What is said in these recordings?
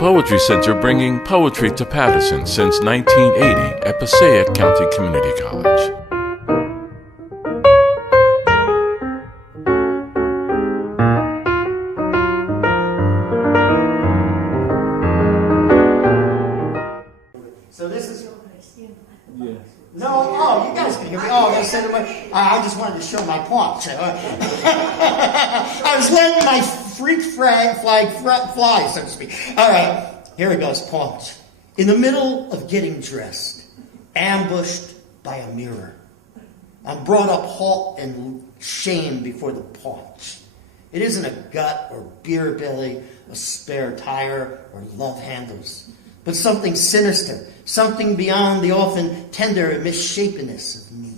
Poetry Center, bringing poetry to Patterson since 1980 at Passaic County Community College. So this is... Yeah. No, oh, you guys can hear me. Oh, they said I just wanted to show my paunch. I was letting my freak flag fly, so to speak. All right, here it goes, paunch. In the middle of getting dressed, ambushed by a mirror, I'm brought up halt and shamed before the paunch. It isn't a gut or beer belly, a spare tire, or love handles, but something sinister, something beyond the often tender misshapenness of me.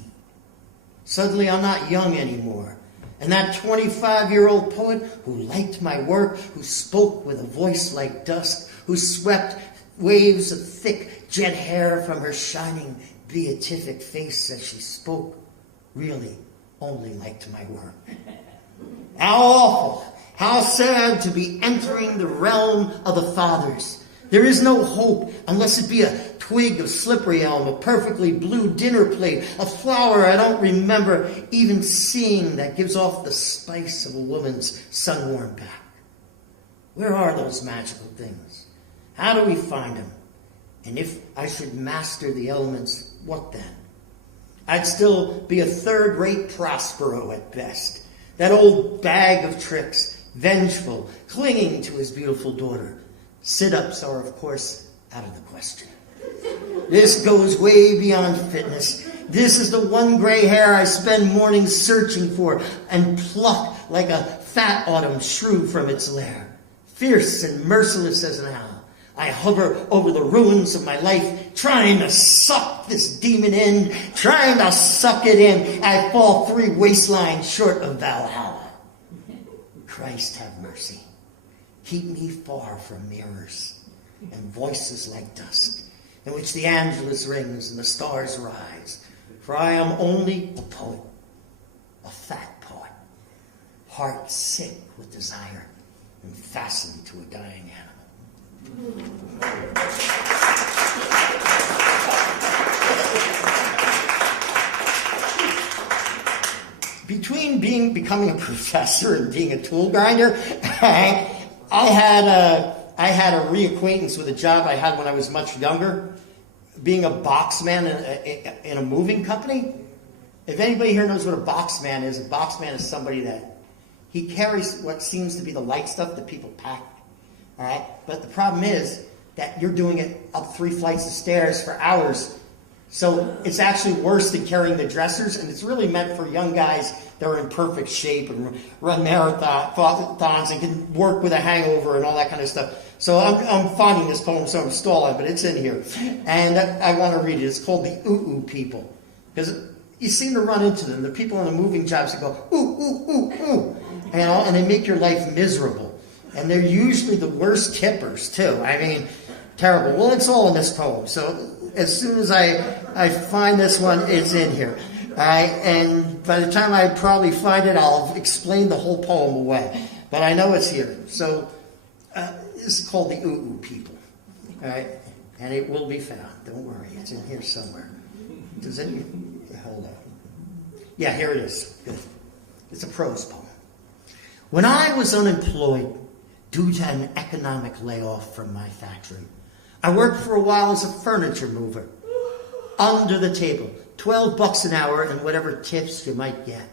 Suddenly I'm not young anymore, and that 25-year-old poet who liked my work, who spoke with a voice like dust, who swept waves of thick jet hair from her shining beatific face as she spoke, really only liked my work. How awful, how sad to be entering the realm of the fathers. There is no hope unless it be a twig of slippery elm, a perfectly blue dinner plate, a flower I don't remember even seeing that gives off the spice of a woman's sun-warmed back. Where are those magical things? How do we find them? And if I should master the elements, what then? I'd still be a third-rate Prospero at best. That old bag of tricks, vengeful, clinging to his beautiful daughter. Sit-ups are, of course, out of the question. This goes way beyond fitness. This is the one gray hair I spend mornings searching for and pluck like a fat autumn shrew from its lair. Fierce and merciless as an owl, I hover over the ruins of my life, trying to suck this demon in, trying to suck it in. I fall 3 waistlines short of Valhalla. Christ have mercy. Keep me far from mirrors and voices like dusk, in which the Angelus rings and the stars rise. For I am only a poet, a fat poet, heart sick with desire and fastened to a dying animal. Between becoming a professor and being a tool grinder, I had a reacquaintance with a job I had when I was much younger, being a boxman in a moving company. If anybody here knows what a boxman is somebody that he carries what seems to be the light stuff that people pack. All right, but the problem is that you're doing it up 3 flights of stairs for hours. So it's actually worse than carrying the dressers, and it's really meant for young guys that are in perfect shape and run marathons and can work with a hangover and all that kind of stuff. So I'm finding this poem, so I'm stalling, but it's in here. And I want to read it. It's called The Ooh-Ooh People. Because you seem to run into them. The people in the moving jobs that go, ooh, ooh, ooh, ooh. And they make your life miserable. And they're usually the worst tippers, too. I mean, terrible. Well, it's all in this poem. So as soon as I find this one, it's in here. All right? And by the time I probably find it, I'll explain the whole poem away. But I know it's here. So this is called The Ooh-Ooh People. All right? And it will be found. Don't worry. It's in here somewhere. Does it? Hold on. Yeah, here it is. Good. It's a prose poem. When I was unemployed due to an economic layoff from my factory, I worked for a while as a furniture mover. Under the table, $12 an hour and whatever tips you might get.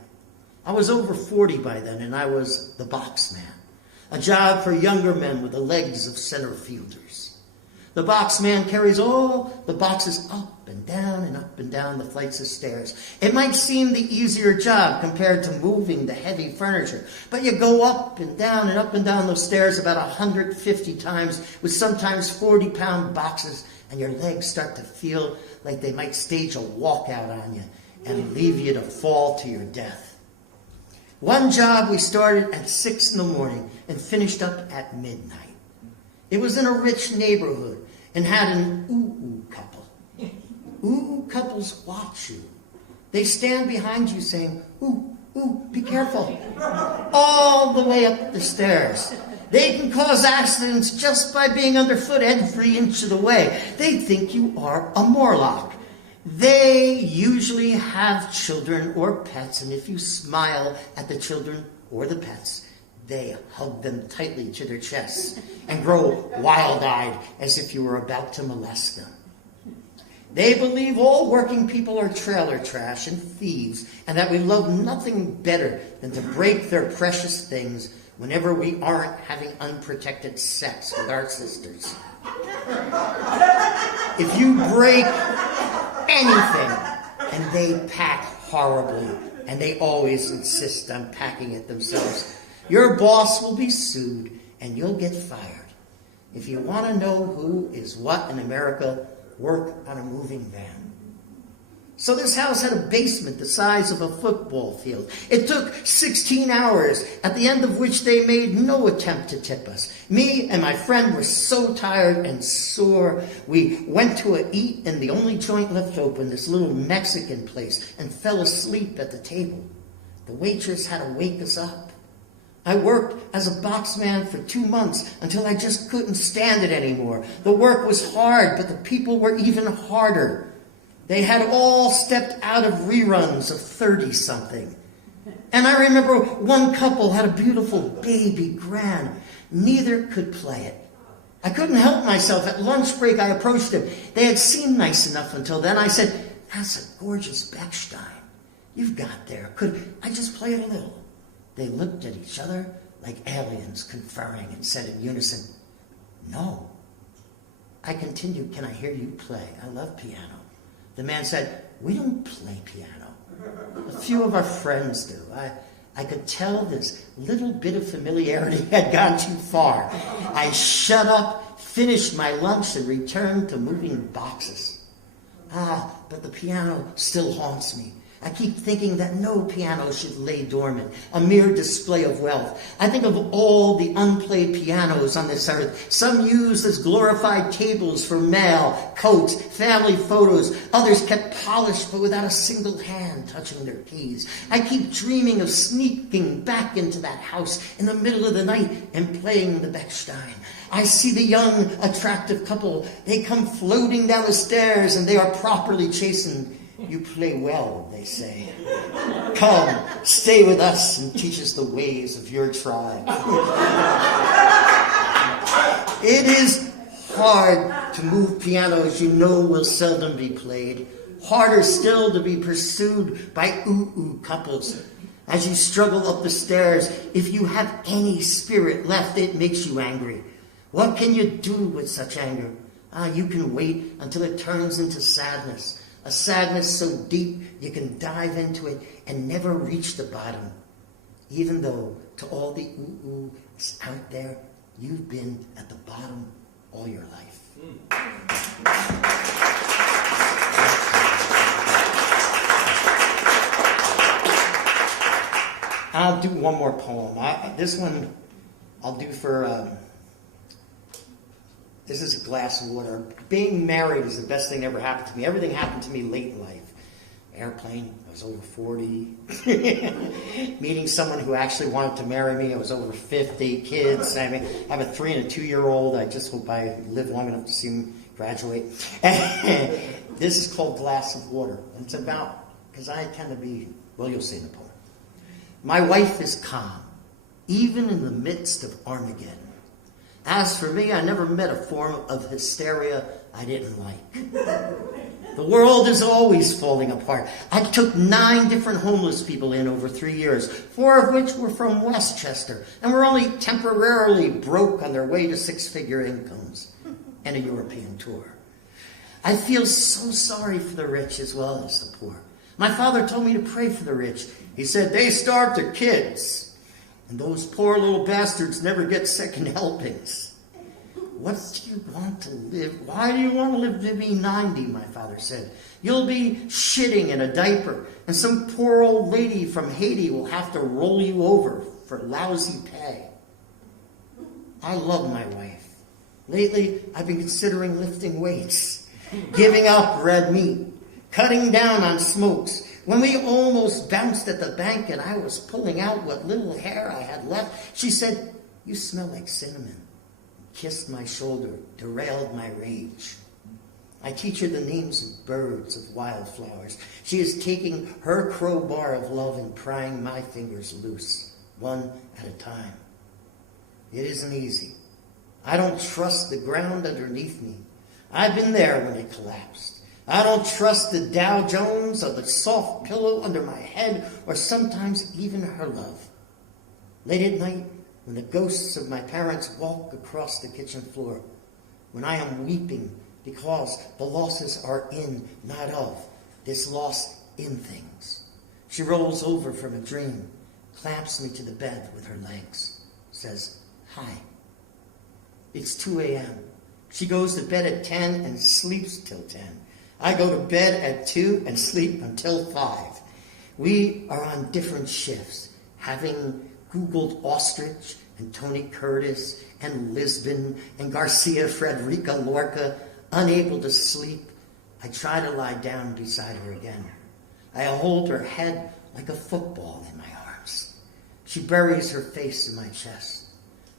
I was over 40 by then, and I was the box man. A job for younger men with the legs of center fielders. The box man carries all the boxes up and down the flights of stairs. It might seem the easier job compared to moving the heavy furniture, but you go up and down those stairs about 150 times with sometimes 40-pound boxes, and your legs start to feel like they might stage a walkout on you and leave you to fall to your death. One job we started at 6 in the morning and finished up at midnight. It was in a rich neighborhood and had an ooh-ooh couple. Ooh-ooh couples watch you. They stand behind you saying, ooh, ooh, be careful. All the way up the stairs. They can cause accidents just by being underfoot every inch of the way. They think you are a Morlock. They usually have children or pets, and if you smile at the children or the pets, they hug them tightly to their chests and grow wild-eyed as if you were about to molest them. They believe all working people are trailer trash and thieves, and that we love nothing better than to break their precious things whenever we aren't having unprotected sex with our sisters. If you break anything, and they pack horribly, and they always insist on packing it themselves, your boss will be sued, and you'll get fired. If you want to know who is what in America, work on a moving van. So this house had a basement the size of a football field. It took 16 hours, at the end of which they made no attempt to tip us. Me and my friend were so tired and sore, we went to eat in the only joint left open, this little Mexican place, and fell asleep at the table. The waitress had to wake us up. I worked as a boxman for 2 months until I just couldn't stand it anymore. The work was hard, but the people were even harder. They had all stepped out of reruns of 30-something. And I remember one couple had a beautiful baby grand. Neither could play it. I couldn't help myself. At lunch break, I approached them. They had seemed nice enough until then. I said, "That's a gorgeous Bechstein you've got there. Could I just play it a little?" They looked at each other like aliens conferring and said in unison, "No." I continued, "Can I hear you play? I love piano." The man said, "We don't play piano. A few of our friends do." I could tell this little bit of familiarity had gone too far. I shut up, finished my lunch, and returned to moving boxes. But the piano still haunts me. I keep thinking that no piano should lay dormant, a mere display of wealth. I think of all the unplayed pianos on this earth, some used as glorified tables for mail, coats, family photos. Others kept polished but without a single hand touching their keys. I keep dreaming of sneaking back into that house in the middle of the night and playing the Bechstein. I see the young, attractive couple. They come floating down the stairs and they are properly chastened. "You play well," they say. "Come, stay with us and teach us the ways of your tribe." It is hard to move pianos you know will seldom be played. Harder still to be pursued by ooh-ooh couples. As you struggle up the stairs, if you have any spirit left, it makes you angry. What can you do with such anger? You can wait until it turns into sadness. A sadness so deep you can dive into it and never reach the bottom. Even though to all the ooh-oohs out there, you've been at the bottom all your life. I'll do one more poem. This one I'll do for... This is a glass of water. Being married is the best thing that ever happened to me. Everything happened to me late in life. Airplane, I was over 40. Meeting someone who actually wanted to marry me, I was over 50. Kids, I have a 3 and a 2-year-old. I just hope I live long enough to see him graduate. This is called Glass of Water. And it's about, because I tend to be, well, you'll see in the poem. My wife is calm, even in the midst of Armageddon. As for me, I never met a form of hysteria I didn't like. The world is always falling apart. I took 9 different homeless people in over 3 years, 4 of which were from Westchester, and were only temporarily broke on their way to 6-figure incomes and a European tour. I feel so sorry for the rich as well as the poor. My father told me to pray for the rich. He said, "They starve their kids. And those poor little bastards never get second helpings." What do you want to live? Why do you want to live to be 90, my father said. You'll be shitting in a diaper, and some poor old lady from Haiti will have to roll you over for lousy pay. I love my wife. Lately, I've been considering lifting weights, giving up red meat, cutting down on smokes. When we almost bounced at the bank and I was pulling out what little hair I had left, she said, You smell like cinnamon. Kissed my shoulder, derailed my rage. I teach her the names of birds, of wildflowers. She is taking her crowbar of love and prying my fingers loose, one at a time. It isn't easy. I don't trust the ground underneath me. I've been there when it collapsed. I don't trust the Dow Jones or the soft pillow under my head, or sometimes even her love. Late at night, when the ghosts of my parents walk across the kitchen floor, when I am weeping because the losses are in, not of, this loss in things. She rolls over from a dream, clamps me to the bed with her legs, says, "Hi." It's 2 a.m. She goes to bed at 10 and sleeps till 10. I go to bed at 2 and sleep until 5. We are on different shifts, having Googled ostrich and Tony Curtis and Lisbon and Garcia Frederica Lorca, unable to sleep. I try to lie down beside her again. I hold her head like a football in my arms. She buries her face in my chest.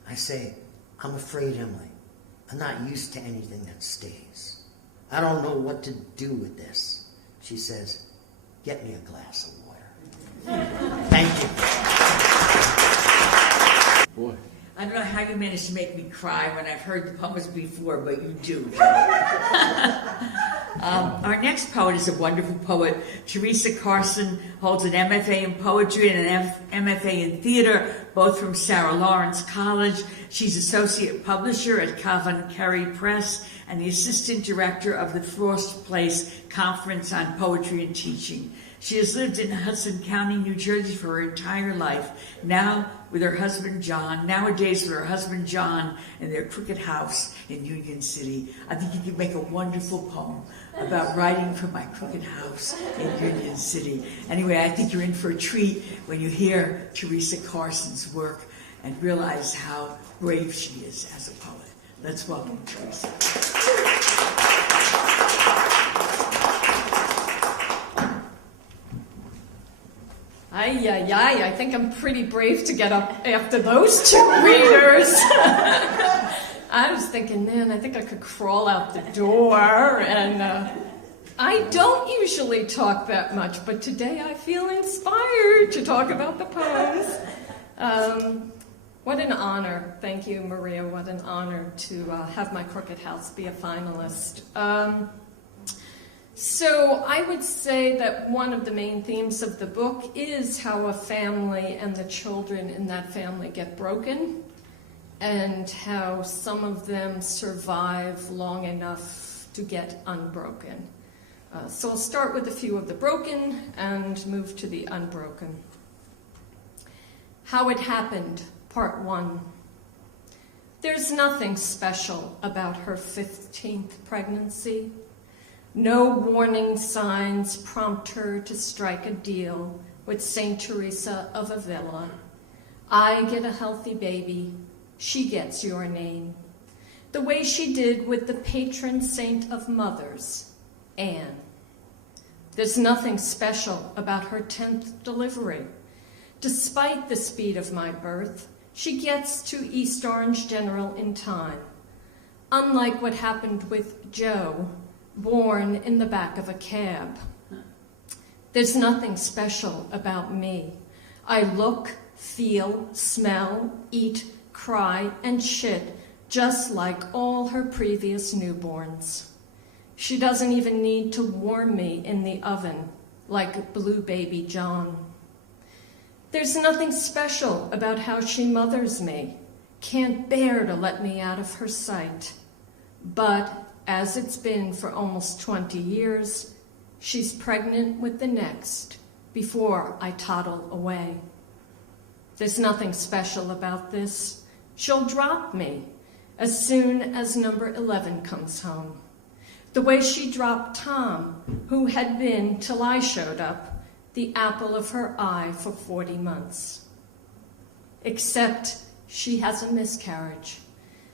I say, "I'm afraid, Emily. I'm not used to anything that stays. I don't know what to do with this." She says, "Get me a glass of water." Thank you. Boy. I don't know how you managed to make me cry when I've heard the poems before, but you do. Our next poet is a wonderful poet. Teresa Carson holds an MFA in poetry and an MFA in theater, both from Sarah Lawrence College. She's associate publisher at Calvin Kerry Press and the assistant director of the Frost Place Conference on Poetry and Teaching. She has lived in Hudson County, New Jersey for her entire life, nowadays with her husband John in their Crooked House in Union City. I think you could make a wonderful poem about writing from my crooked house in Union City. Anyway, I think you're in for a treat when you hear Teresa Carson's work and realize how brave she is as a poet. Let's welcome Teresa. I think I'm pretty brave to get up after those two readers. I was thinking, man, I think I could crawl out the door. And I don't usually talk that much, but today I feel inspired to talk about the poems. What an honor. Thank you, Maria. What an honor to have my Crooked House be a finalist. So I would say that one of the main themes of the book is how a family and the children in that family get broken, and how some of them survive long enough to get unbroken. So I'll start with a few of the broken and move to the unbroken. How It Happened, Part 1. There's nothing special about her 15th pregnancy. No warning signs prompt her to strike a deal with St. Teresa of Avila. I get a healthy baby, she gets your name. The way she did with the patron saint of mothers, Anne. There's nothing special about her 10th delivery. Despite the speed of my birth, she gets to East Orange General in time. Unlike what happened with Joe, born in the back of a cab. There's nothing special about me. I look, feel, smell, eat, cry, and shit just like all her previous newborns. She doesn't even need to warm me in the oven like Blue Baby John. There's nothing special about how she mothers me. Can't bear to let me out of her sight. But as it's been for almost 20 years, she's pregnant with the next before I toddle away. There's nothing special about this. She'll drop me as soon as number 11 comes home. The way she dropped Tom, who had been, till I showed up, the apple of her eye for 40 months. Except she has a miscarriage.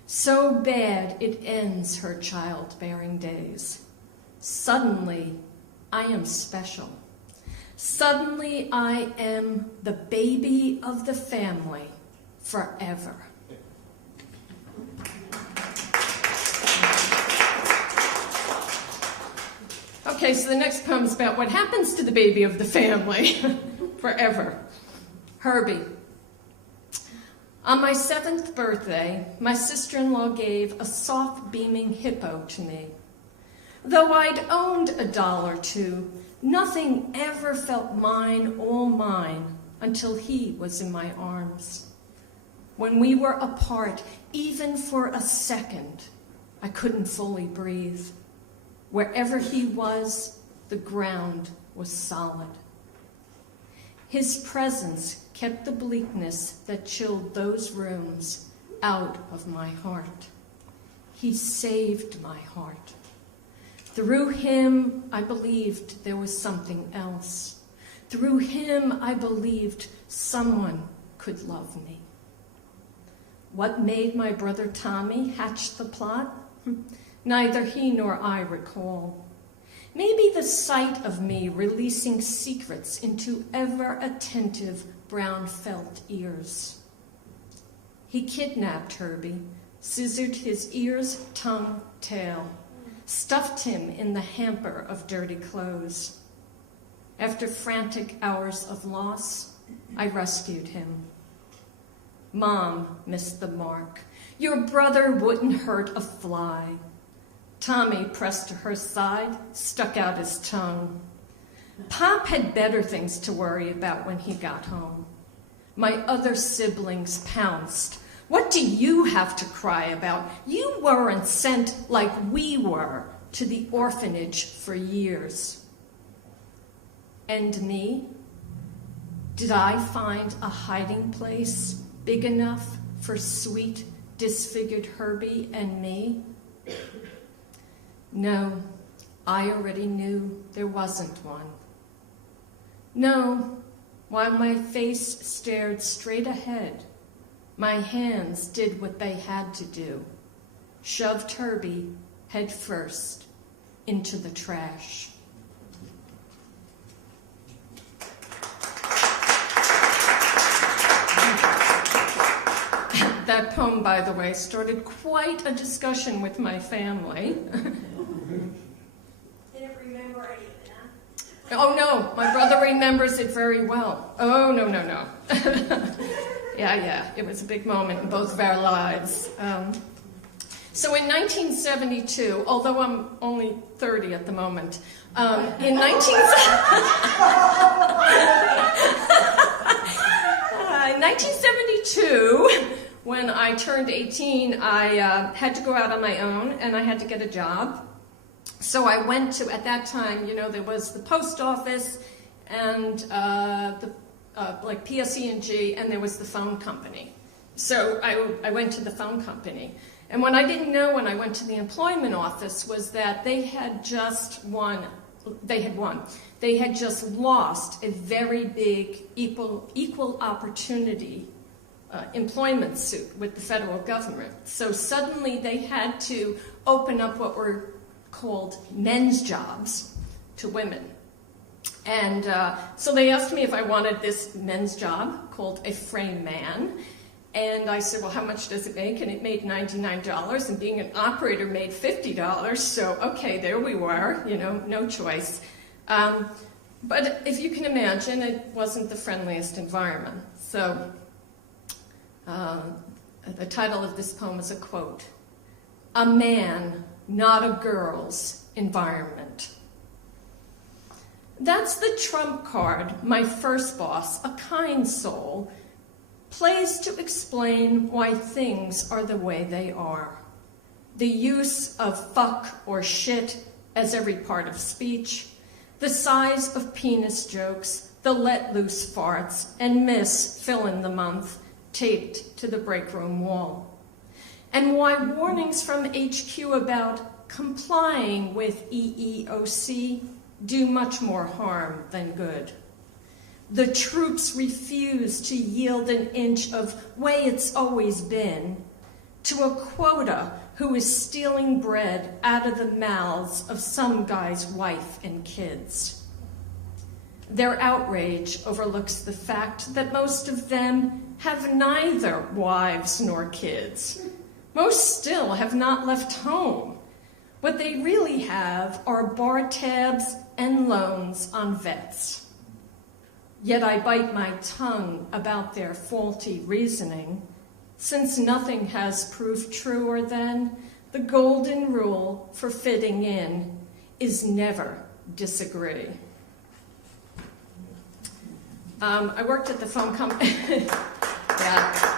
So bad it ends her childbearing days. Suddenly, I am special. Suddenly, I am the baby of the family forever. Okay, so the next poem is about what happens to the baby of the family forever. Herbie. On my 7th birthday, my sister-in-law gave a soft, beaming hippo to me. Though I'd owned $1 or $2, nothing ever felt mine, all mine, until he was in my arms. When we were apart, even for a second, I couldn't fully breathe. Wherever he was, the ground was solid. His presence kept the bleakness that chilled those rooms out of my heart. He saved my heart. Through him, I believed there was something else. Through him, I believed someone could love me. What made my brother Tommy hatch the plot? Neither he nor I recall. Maybe the sight of me releasing secrets into ever-attentive brown felt ears. He kidnapped Herbie, scissored his ears, tongue, tail, stuffed him in the hamper of dirty clothes. After frantic hours of loss, I rescued him. Mom missed the mark. Your brother wouldn't hurt a fly. Tommy pressed to her side, stuck out his tongue. Pop had better things to worry about when he got home. My other siblings pounced. What do you have to cry about? You weren't sent like we were to the orphanage for years. And me? Did I find a hiding place big enough for sweet, disfigured Herbie and me? No, I already knew there wasn't one. No, while my face stared straight ahead, my hands did what they had to do, shoved Herbie head first into the trash. That poem, by the way, started quite a discussion with my family. Didn't remember any of that. Oh, no, my brother remembers it very well. Oh, no. Yeah, it was a big moment in both of our lives. So in 1972, although I'm only 30 at the moment, in 1972, when I turned 18, I had to go out on my own, and I had to get a job. So I went to, at that time, there was the post office and like PSE&G, and there was the phone company. So I went to the phone company. And what I didn't know when I went to the employment office was that they had just lost a very big equal opportunity employment suit with the federal government. So suddenly they had to open up what were called men's jobs to women. And so they asked me if I wanted this men's job called a frame man. And I said, well, how much does it make? And it made $99, and being an operator made $50. So, okay, there we were, no choice. But if you can imagine, it wasn't the friendliest environment. So the title of this poem is a quote: "A man, not a girl's environment." That's the trump card my first boss, a kind soul, plays to explain why things are the way they are. The use of fuck or shit as every part of speech, the size of penis jokes, the let loose farts, and miss fill in the month taped to the break room wall. And why warnings from HQ about complying with EEOC do much more harm than good. The troops refuse to yield an inch of way it's always been to a quota who is stealing bread out of the mouths of some guy's wife and kids. Their outrage overlooks the fact that most of them have neither wives nor kids. Most still have not left home. What they really have are bar tabs and loans on vets. Yet I bite my tongue about their faulty reasoning, since nothing has proved truer than the golden rule for fitting in is never disagree. I worked at the phone company. Yeah.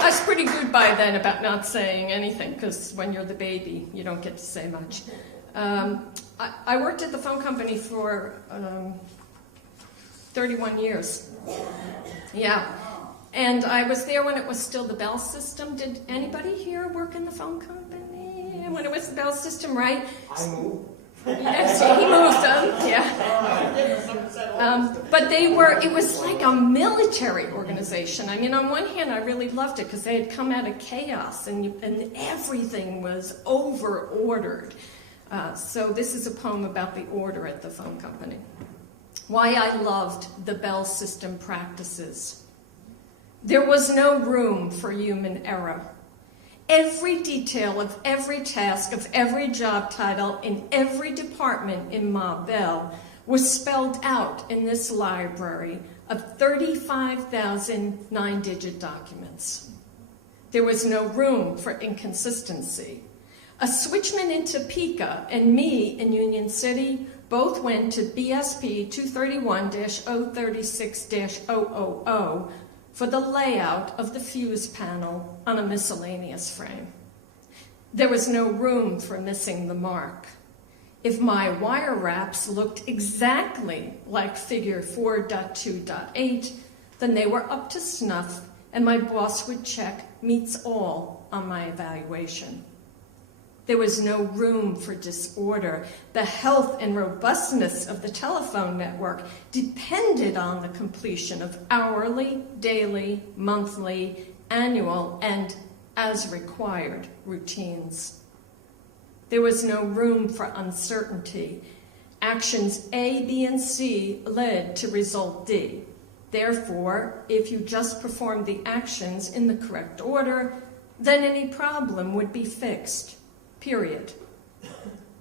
I was pretty good by then about not saying anything, because when you're the baby, you don't get to say much. I worked at the phone company for 31 years. Yeah. And I was there when it was still the Bell system. Did anybody here work in the phone company when it was the Bell system, right? I moved. Yes, he moved them, yeah. But it was like a military organization. I mean, on one hand, I really loved it because they had come out of chaos and everything was over-ordered. So this is a poem about the order at the phone company. Why I loved the Bell system practices. There was no room for human error. Every detail of every task of every job title in every department in Ma Bell was spelled out in this library of 35,000 nine-digit documents. There was no room for inconsistency. A switchman in Topeka and me in Union City both went to BSP 231-036-000 for the layout of the fuse panel on a miscellaneous frame. There was no room for missing the mark. If my wire wraps looked exactly like figure 4.2.8, then they were up to snuff, and my boss would check meets all on my evaluation. There was no room for disorder. The health and robustness of the telephone network depended on the completion of hourly, daily, monthly, annual, and as required routines. There was no room for uncertainty. Actions A, B, and C led to result D. Therefore, if you just performed the actions in the correct order, then any problem would be fixed. Period.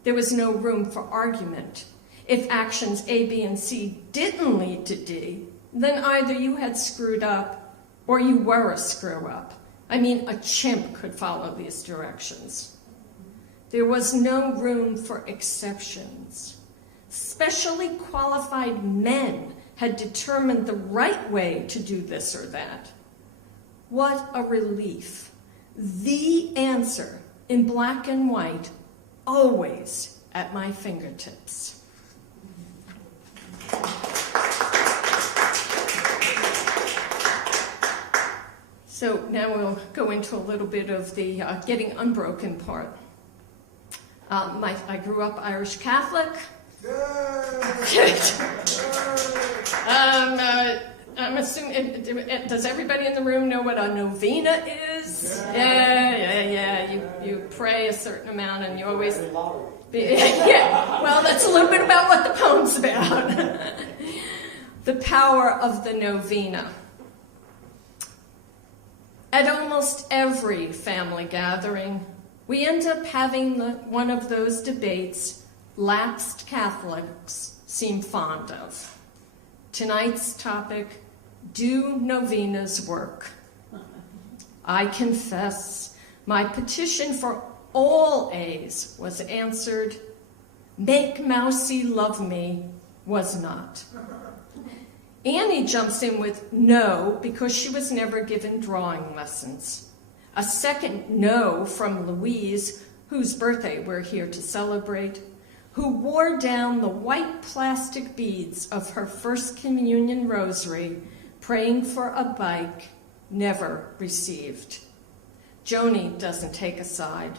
There was no room for argument. If actions A, B, and C didn't lead to D, then either you had screwed up or you were a screw-up. I mean, a chimp could follow these directions. There was no room for exceptions. Specially qualified men had determined the right way to do this or that. What a relief. The answer in black and white, always at my fingertips. So now we'll go into a little bit of the getting unbroken part. I grew up Irish Catholic. I'm assuming, does everybody in the room know what a novena is? Yeah. You pray a certain amount and you always... Yeah, well, that's a little bit about what the poem's about. The power of the novena. At almost every family gathering, we end up having one of those debates lapsed Catholics seem fond of. Tonight's topic, do novenas work? I confess my petition for all A's was answered. Make Mousy love me was not. Annie jumps in with no because she was never given drawing lessons. A second no from Louise, whose birthday we're here to celebrate, who wore down the white plastic beads of her first communion rosary, praying for a bike never received. Joni doesn't take a side.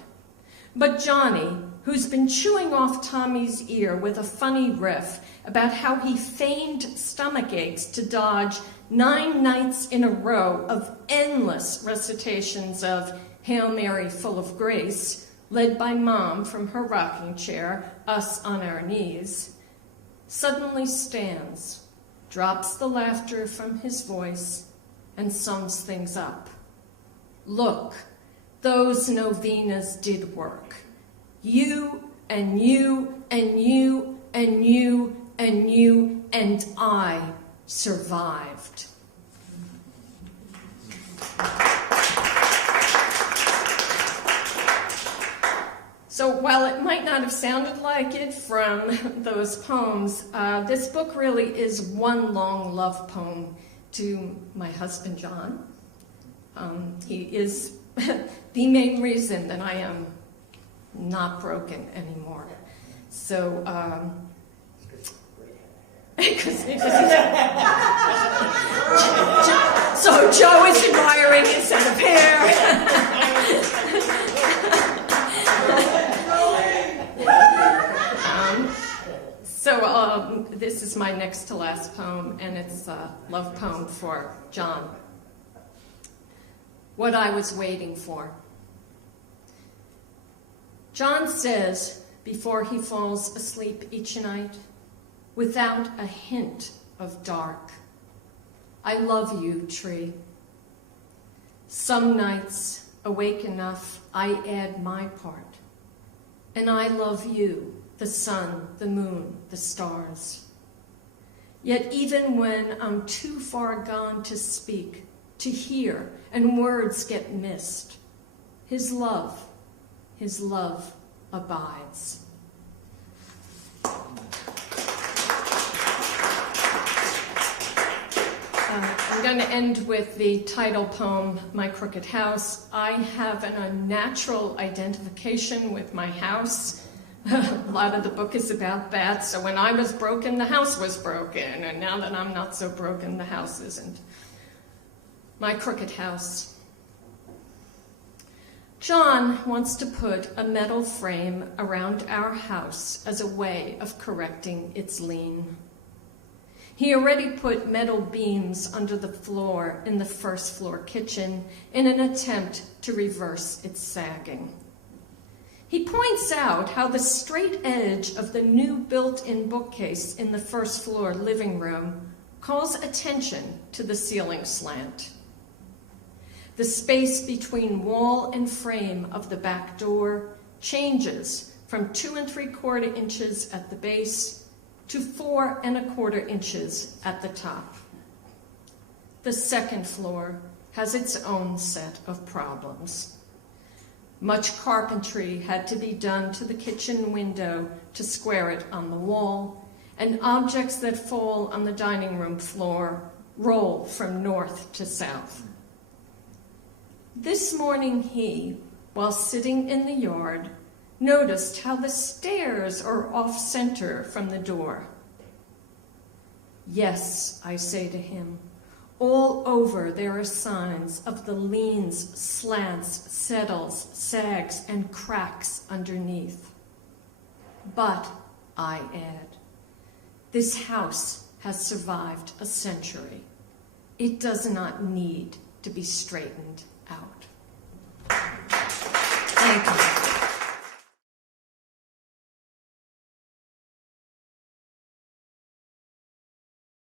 But Johnny, who's been chewing off Tommy's ear with a funny riff about how he feigned stomach aches to dodge 9 nights in a row of endless recitations of Hail Mary, full of grace, led by Mom from her rocking chair, us on our knees, suddenly stands, drops the laughter from his voice, and sums things up. Look, Those novenas did work. You and you and you and you and you and I survived. So while it might not have sounded like it from those poems, this book really is one long love poem to my husband, John. He is the main reason that I am not broken anymore. So, so Joe is admiring his head of hair. This is my next to last poem, and it's a love poem for John. What I was waiting for. John says, before he falls asleep each night, without a hint of dark, I love you, tree. Some nights, awake enough, I add my part, and I love you, the sun, the moon, the stars. Yet even when I'm too far gone to speak, to hear, and words get missed, his love abides. I'm going to end with the title poem, My Crooked House. I have an unnatural identification with my house. A lot of the book is about that. So when I was broken, the house was broken. And now that I'm not so broken, the house isn't. My crooked house. John wants to put a metal frame around our house as a way of correcting its lean. He already put metal beams under the floor in the first floor kitchen in an attempt to reverse its sagging. He points out how the straight edge of the new built-in bookcase in the first floor living room calls attention to the ceiling slant. The space between wall and frame of the back door changes from 2 3/4 inches at the base to 4 1/4 inches at the top. The second floor has its own set of problems. Much carpentry had to be done to the kitchen window to square it on the wall, and objects that fall on the dining room floor roll from north to south. This morning he, while sitting in the yard, noticed how the stairs are off-center from the door. Yes, I say to him, all over there are signs of the leans, slants, settles, sags, and cracks underneath. But, I add, this house has survived a century. It does not need to be straightened out.